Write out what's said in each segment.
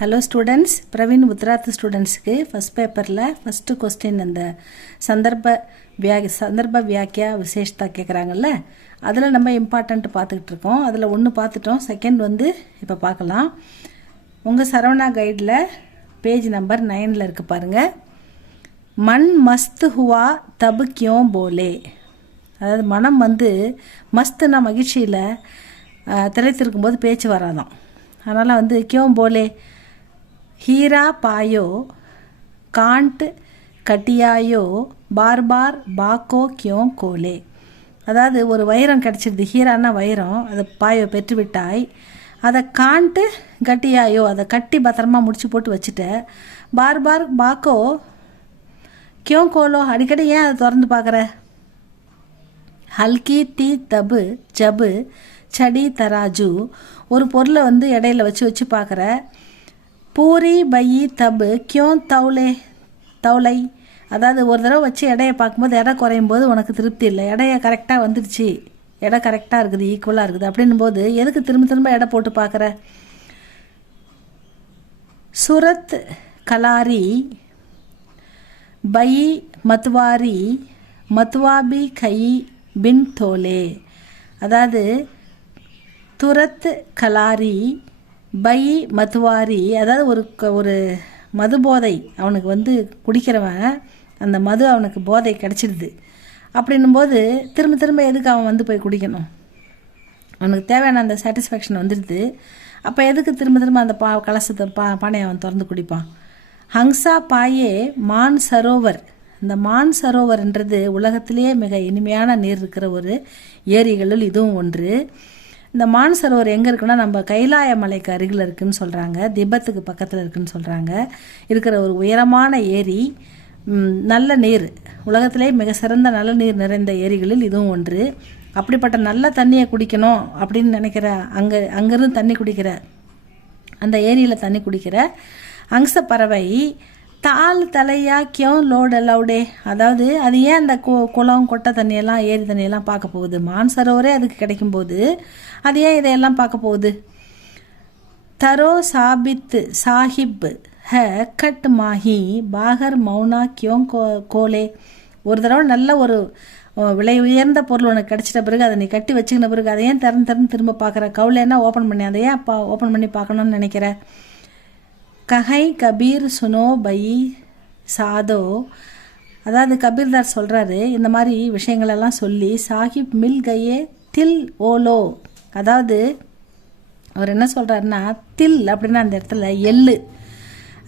Hello students, Praveen Uttarardh ஸ்டூடெண்ட்ஸுக்கு first பேப்பரில் first question அந்த சந்தர்ப்ப வியாக்கியா விசேஷத்தா கேட்குறாங்கல்ல, அதில் நம்ம இம்பார்ட்டண்ட்டு பார்த்துக்கிட்டு இருக்கோம். அதில் ஒன்று பார்த்துட்டோம், செகண்ட் வந்து இப்போ பார்க்கலாம். உங்கள் சரவணா கைடில் பேஜ் நம்பர் 9 இருக்குது பாருங்கள். மண் மஸ்த் ஹுவா தபு கியோம் போலே, அதாவது மனம் வந்து மஸ்துனா மகிழ்ச்சியில் திளைத்திருக்கும்போது பேச்சு வராதான். அதனால் வந்து கியோம் போலே ஹீரா பாயோ காண்ட் கட்டியாயோ பார் பார் பாக்கோ கியோம் கோலே, அதாவது ஒரு வைரம் கிடச்சிருது, ஹீரானா வைரம், அதை பாயோ பெற்றுவிட்டாய், அதை காண்ட்டு கட்டியாயோ அதை கட்டி பத்திரமா முடிச்சு போட்டு வச்சுட்ட, பார் பார் பாக்கோ கியோம் கோலோ அடிக்கடி ஏன் அதை திறந்து பார்க்குற, ஹல்கி தி தபு ஜபு சடி தராஜு, ஒரு பொருளை வந்து இடையில வச்சு பார்க்குற, பூரி பையி தபு கியோம் தௌலை, அதாவது ஒரு தடவை வச்சு எடையை பார்க்கும்போது எடை குறையும் போது உனக்கு திருப்தி இல்லை, எடையை கரெக்டாக வந்துடுச்சு, எடை கரெக்டாக இருக்குது, ஈக்குவலாக இருக்குது அப்படின்னும் போது எதுக்கு திரும்ப எடை போட்டு பார்க்குற. சுரத் கலாரி பை மத்வாரி மத்வாபி கை பின் தோலே, அதாவது துரத் கலாரி பை மதுவாரி, அதாவது ஒரு மது போதை அவனுக்கு வந்து குடிக்கிறவன், அந்த மது அவனுக்கு போதை கிடச்சிடுது அப்படின்னும்போது திரும்ப எதுக்கு அவன் வந்து போய் குடிக்கணும், அவனுக்கு தேவையான அந்த சாட்டிஸ்ஃபேக்ஷன் வந்துடுது, அப்போ எதுக்கு திரும்ப அந்த கலசத்தை பானையை அவன் திறந்து குடிப்பான். ஹங்ஸா பாயே மான் சரோவர், இந்த மான் சரோவர்ன்றது உலகத்திலேயே மிக இனிமையான நீர் இருக்கிற ஒரு ஏரிகளுள் இதுவும் ஒன்று. இந்த மான் சரோவர் எங்கே இருக்குன்னா நம்ம கைலாய மலைக்கு அருகில் இருக்குதுன்னு சொல்கிறாங்க, திபத்துக்கு பக்கத்தில் இருக்குதுன்னு சொல்கிறாங்க. இருக்கிற ஒரு உயரமான ஏரி, நல்ல நீர், உலகத்திலே மிக சிறந்த நல்ல நீர் நிறைந்த ஏரிகளில் இதுவும் ஒன்று. அப்படிப்பட்ட நல்ல தண்ணியை குடிக்கணும் அப்படின்னு நினைக்கிற அங்கேருந்து தண்ணி குடிக்கிற, அந்த ஏரியில் தண்ணி குடிக்கிற அங்ச பறவை தால் தலையா கியோம் லோட் அலவுடே, அதாவது அது ஏன் அந்த குளம் கொட்டை தண்ணியெல்லாம் ஏரி தண்ணியெல்லாம் பார்க்க போகுது, மான் சரோவரே அதுக்கு கிடைக்கும்போது அது ஏன் இதையெல்லாம் பார்க்க போகுது. தரோ சாஹிப் ஹ கட் மாஹி பாகர் மௌனா கியோம் கோலே, ஒரு தடவை நல்ல ஒரு விலை உயர்ந்த பொருள் உனக்கு கிடச்சிட்ட பிறகு அதை நீ கட்டி வச்சுக்கின பிறகு அதை ஏன் திறந்து திரும்ப பார்க்குற, கவுலைன்னா ஓப்பன் பண்ணி அதை ஏன் ஓப்பன் பண்ணி பார்க்கணுன்னு நினைக்கிற. கஹை கபீர் சுனோ பை சாதோ, அதாவது கபீர்தார் சொல்கிறாரு, இந்த மாதிரி விஷயங்களெல்லாம் சொல்லி சாஹிப் மில் கயே தில் ஓலோ, அதாவது அவர் என்ன சொல்கிறாருன்னா தில் அப்படின்னா அந்த இடத்துல எள்ளு,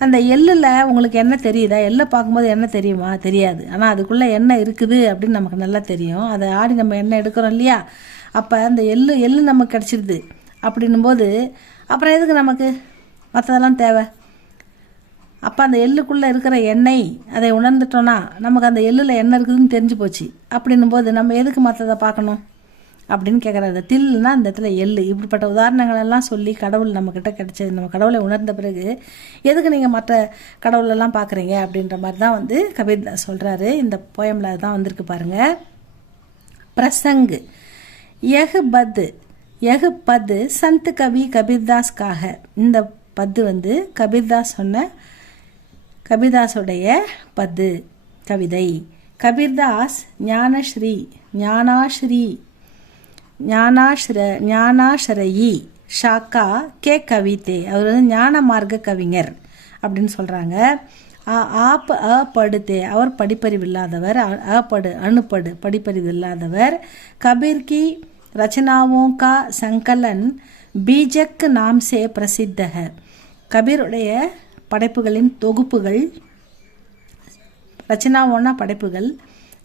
அந்த எள்ளில் உங்களுக்கு என்ன தெரியுதா, எள்ளை பார்க்கும்போது என்ன தெரியுமா, தெரியாது, ஆனால் அதுக்குள்ளே எண்ணெய் இருக்குது அப்படின்னு நமக்கு நல்லா தெரியும். அதை ஆடி நம்ம எண்ணெய் எடுக்கிறோம் இல்லையா, அப்போ அந்த எள்ளு நமக்கு கிடச்சிடுது அப்படின்னும்போது அப்புறம் எதுக்கு நமக்கு மற்றதெல்லாம் தேவை. அப்போ அந்த எள்ளுக்குள்ளே இருக்கிற எண்ணெய் அதை உணர்ந்துட்டோன்னா நமக்கு அந்த எள்ளில் எண்ணெய் இருக்குதுன்னு தெரிஞ்சு போச்சு அப்படின்னும் போது நம்ம எதுக்கு மற்றதை பார்க்கணும் அப்படின்னு கேட்குறாரு. தில்னா அந்த இடத்துல எள்ளு, இப்படிப்பட்ட உதாரணங்களெல்லாம் சொல்லி கடவுள் நம்மக்கிட்ட கிடைச்சது, நம்ம கடவுளை உணர்ந்த பிறகு எதுக்கு நீங்கள் மற்ற கடவுளெல்லாம் பார்க்குறீங்க அப்படின்ற மாதிரி தான் வந்து கபீர்தாஸ் சொல்கிறாரு. இந்த போயமில் தான் வந்திருக்கு பாருங்கள். பிரசங் யஹ் பத் சந்த் கவி கபீர்தாஸ்காக, இந்த பத்து வந்து கபீர்தாஸ் சொன்ன கபீர்தாஸுடைய பத்து கவிதை. கபீர்தாஸ் ஞானாஸ்ரயி ஷாக்கா கே கவிதே, அவர் வந்து ஞான மார்க்க கவிஞர் அப்படின்னு சொல்கிறாங்க. ஆப் படுத்தே, அவர் படிப்பறிவு இல்லாதவர், அணுப்படு படிப்பறிவு இல்லாதவர். கபீர் கி ரச்சனாவோं का संकलन बीजक नाम से प्रसिद्ध है, கபீருடைய படைப்புகளின் தொகுப்புகள், ரச்சனாவோன்னா படைப்புகள்,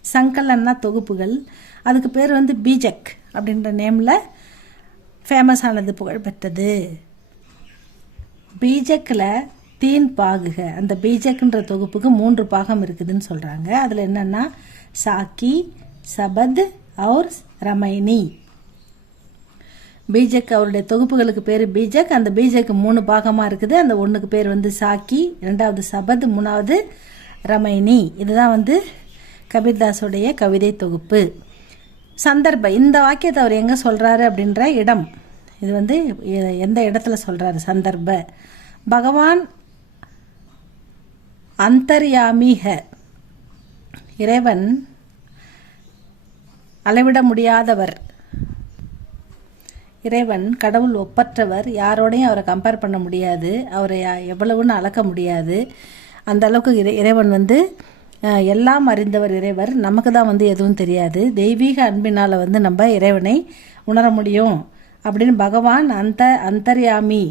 சங்கலன்னா தொகுப்புகள், அதுக்கு பேர் வந்து பீஜக் அப்படின்ற நேமில் ஃபேமஸ் ஆனது, புகழ் பெற்றது. பீஜக்கில் தீன் பாகுக, அந்த பீஜக்ன்ற தொகுப்புக்கு 3 பாகம் இருக்குதுன்னு சொல்கிறாங்க. அதில் என்னென்னா சாக்கி, சபத் और ரமைனி. பீஜக் அவருடைய தொகுப்புகளுக்கு பேர் பீஜக், அந்த பீஜக்கு 3 பாகமாக இருக்குது. அந்த ஒன்றுக்கு பேர் வந்து சாக்கி, 2வது சபத், 3வது ரமைனி. இதுதான் வந்து கபீர்தாஸுடைய கவிதை தொகுப்பு. சந்தர்ப்ப, இந்த வாக்கியத்தை அவர் எங்கே சொல்கிறாரு அப்படின்ற இடம், இது வந்து எந்த இடத்துல சொல்கிறாரு. சந்தர்ப்ப பகவான் அந்தர்யாமி ஹை, இறைவன் அளவிட முடியாதவர், இறைவன் கடவுள் ஒப்பற்றவர், யாரோடையும் அவரை கம்பேர் பண்ண முடியாது, அவரை எவ்வளவுன்னு அளக்க முடியாது. அந்த அளவுக்கு இறைவன் வந்து எல்லாம் அறிந்தவர். இறைவர் நமக்கு தான் வந்து எதுவும் தெரியாது. தெய்வீக அன்பினால் வந்து நம்ம இறைவனை உணர முடியும் அப்படின்னு பகவான் அந்தர்யாமி,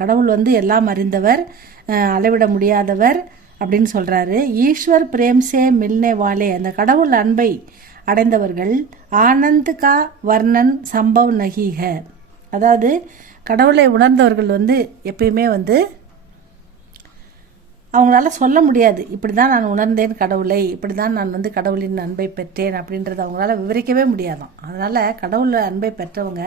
கடவுள் வந்து எல்லாம் அறிந்தவர், அளவிட முடியாதவர் அப்படின்னு சொல்கிறாரு. ஈஸ்வர் பிரேம்சே மில்னே வாலே, அந்த கடவுள் அன்பை அடைந்தவர்கள் ஆனந்த் கா வர்ணன் சம்பவ் நகிஹ, அதாவது கடவுளை உணர்ந்தவர்கள் வந்து எப்பயுமே வந்து அவங்களால சொல்ல முடியாது, இப்படி தான் நான் உணர்ந்தேன் கடவுளை, இப்படி தான் நான் வந்து கடவுளின் அன்பை பெற்றேன் அப்படின்றத அவங்களால விவரிக்கவே முடியாதான். அதனால் கடவுள் அன்பை பெற்றவங்க,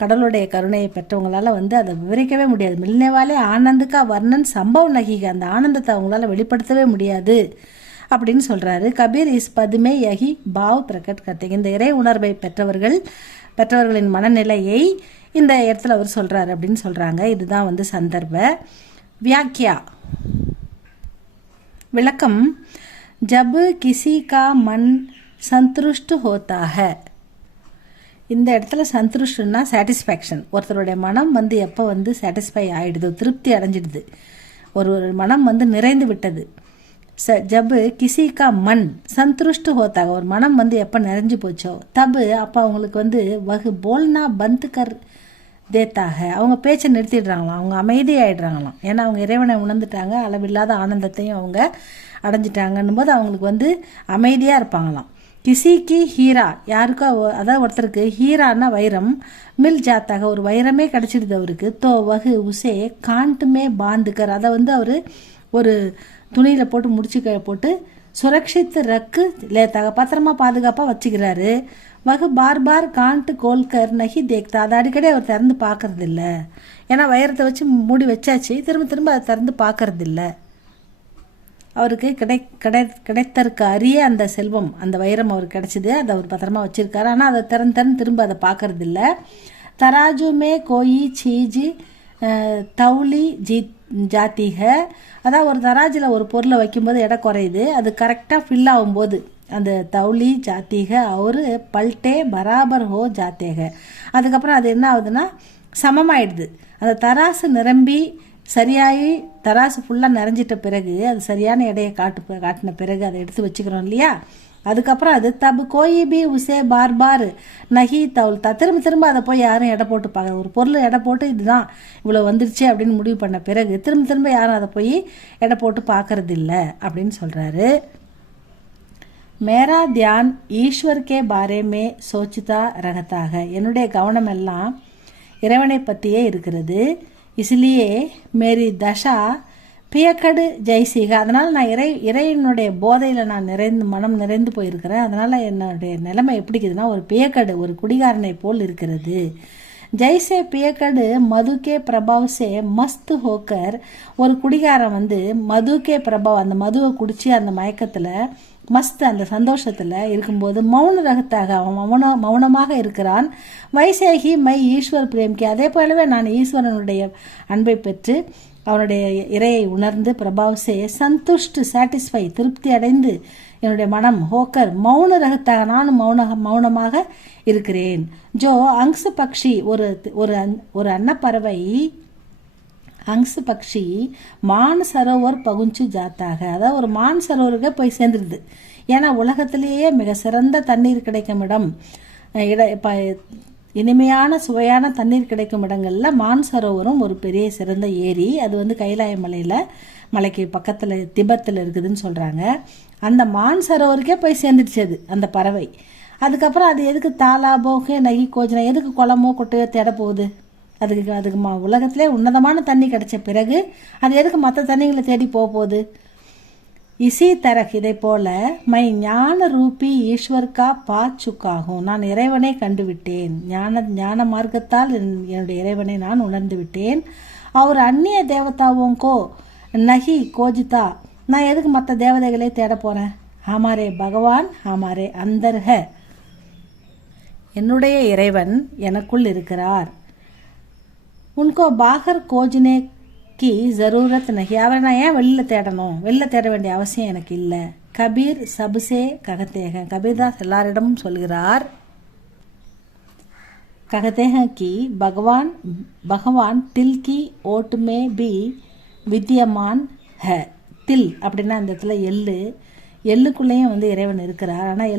கடவுளுடைய கருணையை பெற்றவங்களால வந்து அதை விவரிக்கவே முடியாது. மில்னேவாலே ஆனந்துக்கா வர்ணன் சம்பவ் நகிக, அந்த ஆனந்தத்தை அவங்களால வெளிப்படுத்தவே முடியாது அப்படின்னு சொல்கிறாரு. கபீர் இஸ் பதுமே யஹி பாவ் பிரகட் கர்த்தேங்க, இந்த இறை உணர்வை பெற்றவர்களின் மனநிலையை இந்த இடத்துல அவர் சொல்கிறாரு அப்படின்னு சொல்கிறாங்க. இதுதான் வந்து சந்தர்ப்ப வியாக்கியா. விளக்கம். ஜப் கிசி கா மன் சந்துஷ்ட் ஹோத்தா ஹை, இந்த இடத்துல சந்துஷ்டுன்னா சாட்டிஸ்ஃபேக்ஷன், ஒருத்தருடைய மனம் வந்து எப்போ வந்து சாட்டிஸ்ஃபை ஆகிடுது, திருப்தி அடைஞ்சிடுது, ஒரு மனம் வந்து நிறைந்து விட்டது. ஜப் கிசி கா மன் சந்துஷ்ட் ஹோத்தாக, ஒரு மனம் வந்து எப்போ நிறைஞ்சு போச்சோ, தபு அப்போ அவங்களுக்கு வந்து வகு போல்னா பந்த் கர் தேத்தாக, அவங்க பேச்சை நிறுத்திடுறாங்களாம், அவங்க அமைதியாகிடுறாங்களாம். ஏன்னா அவங்க இறைவனை உணர்ந்துட்டாங்க, அளவில்லாத ஆனந்தத்தையும் அவங்க அடைஞ்சிட்டாங்கன்னும் போது அவங்களுக்கு வந்து அமைதியாக இருப்பாங்களாம். கிசிக்கு ஹீரா, யாருக்கோ அதாவது ஒருத்தருக்கு ஹீரான்னா வைரம், மில் ஜாத்தாக ஒரு வைரமே கிடச்சிடுது அவருக்கு. தோ வகு உசே காண்ட்டுமே பாந்துக்கர், அதை வந்து அவர் ஒரு துணியில் போட்டு முடிச்சு போட்டு சுரக்ஷித் ரக்கு லேத்தாக பத்திரமா பாதுகாப்பாக வச்சுக்கிறாரு. வகு பார் பார் காண்ட்டு கோல்கர் நகி தேக்தா, அதை அடிக்கடி அவர் திறந்து பார்க்கறதில்ல, ஏன்னா வைரத்தை வச்சு மூடி வச்சாச்சு, திரும்ப அதை திறந்து பார்க்கறதில்ல. அவருக்கு கிடைத்தற்கு அரிய அந்த செல்வம், அந்த வைரம் அவருக்கு கிடைச்சிது, அதை அவர் பத்திரமா வச்சிருக்காரு, ஆனால் அதை திறந்து திரும்ப அதை பார்க்கறதில்ல. தராஜுமே கோயி சீஜி தௌலி ஜாத்திக, அதாவது ஒரு தராஜில் ஒரு பொருளை வைக்கும்போது எடை குறையுது, அது கரெக்டாக ஃபில் ஆகும்போது அந்த தௌலி ஜாத்திக அவர் பல்ட்டே பராபர் ஹோ ஜாத்தேக, அதுக்கப்புறம் அது என்ன ஆகுதுன்னா சமமாயிடுது. அந்த தராசு நிரம்பி சரியாகி தராசு ஃபுல்லாக நிறைஞ்சிட்ட பிறகு, அது சரியான எடையை காட்டின பிறகு அதை எடுத்து வச்சுக்கிறோம் இல்லையா, அதுக்கப்புறம் அது தபு கோயி பி உசே பார் பார் நகி தவுல் தா, திரும்ப அதை போய் யாரும் எடை போட்டு பார்க்க, ஒரு பொருள் எடை போட்டு இதுதான் இவ்வளோ வந்துருச்சு அப்படின்னு முடிவு பண்ண பிறகு திரும்ப யாரும் அதை போய் எடை போட்டு பார்க்கறது இல்லை அப்படின்னு சொல்கிறாரு. மேரா தியான் ஈஸ்வர் கே பாரே மே சோச்சிதா ரகத்தாக, என்னுடைய கவனம் எல்லாம் இறைவனை பற்றியே இருக்கிறது. இஸ்லியே மேரி தஷா பியக்கடு ஜெய்சீக, அதனால் நான் இறைவனுடைய போதையில் நான் மனம் நிறைந்து போயிருக்கிறேன். அதனால் என்னுடைய நிலைமை எப்படி இருக்குதுன்னா ஒரு பியக்கடு, ஒரு குடிகாரனை போல் இருக்கிறது. ஜெய்சே பியக்கடு மதுக்கே பிரபாவ்சே மஸ்த் ஹோக்கர், ஒரு குடிகாரன் வந்து மதுக்கே பிரபாவ், அந்த மதுவை குடிச்சு அந்த மயக்கத்தில் மஸ்த் அந்த சந்தோஷத்தில் இருக்கும்போது மௌன ரகத்தாக அவன் மௌனமாக இருக்கிறான். வைசேகி மை ஈஸ்வர் பிரேம்கி, அதே போலவே நான் ஈஸ்வரனுடைய அன்பை பெற்று அவனுடைய இறையை உணர்ந்து பிரபாவ்சே சந்துஷ்ட் சாட்டிஸ்ஃபை திருப்தி அடைந்து என்னுடைய மனம் ஹோக்கர் மௌன ரகத்தாக நானும் மௌனமாக இருக்கிறேன். ஜோ அங்ஸ் பக்ஷி, ஒரு அன்னப்பறவை அங்ஸ் பக்ஷி மான் சரோவர் பகுஞ்சு ஜாத்தாக, அதாவது ஒரு மான் சரோவருக்கு போய் சேர்ந்துருது. ஏன்னா உலகத்திலேயே மிக சிறந்த தண்ணீர் கிடைக்கும் இடம், இனிமையான சுவையான தண்ணீர் கிடைக்கும் இடங்களில் மான் சரோவரும் ஒரு பெரிய சிறந்த ஏரி. அது வந்து கைலாய மலைக்கு பக்கத்தில் திபத்தில் இருக்குதுன்னு சொல்கிறாங்க. அந்த மான் சரோவருக்கே போய் சேர்ந்துடுச்சு அது அந்த பறவை. அதுக்கப்புறம் அது எதுக்கு தாலாபோக நகி கோஜனா, எதுக்கு குளமோ கொட்டையோ தேட போகுது, அதுக்கு உலகத்திலே உன்னதமான தண்ணி கிடைச்ச பிறகு அது எதுக்கு மற்ற தண்ணிகளை தேடி போகுது. இசி தரக், இதை போல மை ஞான ரூபி ஈஸ்வர்கா பா சுக்காகும், நான் இறைவனை கண்டுவிட்டேன், ஞான மார்க்கத்தால் என்னுடைய இறைவனை நான் உணர்ந்து விட்டேன். அவர் அந்நிய தேவதாவோங்கோ நகி கோஜிதா, நான் எதுக்கு மற்ற தேவதைகளை தேட போறேன். ஹமாரே பகவான் ஹமாரே அந்தர்ஹ, என்னுடைய இறைவன் எனக்குள் இருக்கிறார். உன்கோ பாகர் கோஜினே கி ஜரூரத் நஹி, அவரை நான் ஏன் வெளியில் தேடணும், வெளியில் தேட வேண்டிய அவசியம் எனக்கு இல்லை. கபீர் சபுசே ககத்தேக, கபீர்தாஸ் எல்லாரிடமும் சொல்கிறார். ககத்தேக கி பகவான் தில் கி ஓட் மே பி வித்யமான் ஹ. தில் அப்படின்னா அந்த இடத்துல எள்ளுக்குள்ளேயும் வந்து இறைவன் இருக்கிறார். ஆனால்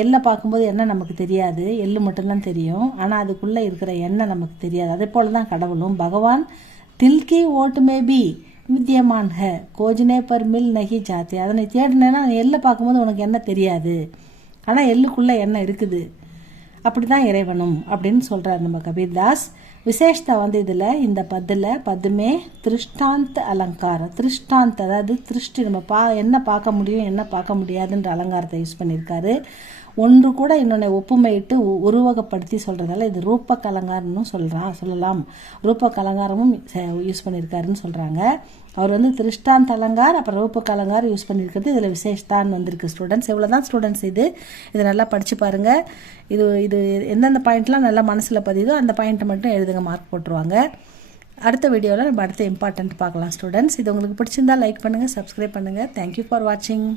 எள்ளை பார்க்கும்போது எண்ணெய் நமக்கு தெரியாது, எள்ளு மட்டும்தான் தெரியும். ஆனால் அதுக்குள்ளே இருக்கிற எண்ணெய் நமக்கு தெரியாது. அதே போல் தான் கடவுளும். பகவான் தில்கி ஓட்டு மேபி வித்யமான் ஹ கோஜ்னே பர் மில் நகி ஜாத்தி, அதனை தேடினேன்னா எள்ளை பார்க்கும்போது உனக்கு எண்ணெய் தெரியாது, ஆனால் எள்ளுக்குள்ளே எண்ணெய் இருக்குது. அப்படி தான் இறைவனும் அப்படின்னு சொல்கிறார் நம்ம கபீர்தாஸ். விசேஷத்தை வந்து இதில் இந்த பத்துமே திருஷ்டாந்த் அலங்காரம். திருஷ்டாந்த் அதாவது திருஷ்டி, நம்ம என்ன பார்க்க முடியும் என்ன பார்க்க முடியாதுன்ற அலங்காரத்தை யூஸ் பண்ணியிருக்காரு. ஒன்று கூட இன்னொன்று ஒப்புமையிட்டு உருவகப்படுத்தி சொல்கிறதால இது ரூபக் அலங்காரம்னு சொல்லலாம். ரூபக் அலங்காரமும் யூஸ் பண்ணியிருக்காருன்னு சொல்கிறாங்க. அவர் வந்து திருஷ்டாந்த் அலங்கார் அப்புறம் ரூபக் அலங்காரம் யூஸ் பண்ணியிருக்கிறது இதில் விசேஷத்தான் வந்திருக்கு ஸ்டூடெண்ட்ஸ். இவ்வளோ தான் ஸ்டூடெண்ட்ஸ். இது நல்லா படித்து பாருங்கள். இது எந்தெந்த பாயிண்ட்லாம் நல்லா மனசில் பதியுதோ அந்த பாயிண்ட்டை மட்டும் எழுதுங்க, மார்க் போட்டுருவாங்க. அடுத்த வீடியோவில் நம்ம அடுத்த இம்பார்ட்டன்ட் பார்க்கலாம் ஸ்டூடெண்ட்ஸ். இது உங்களுக்கு பிடிச்சிருந்தால் லைக் பண்ணுங்கள், சப்ஸ்கிரைப் பண்ணுங்கள். தேங்க்யூ ஃபார் வாட்சிங்.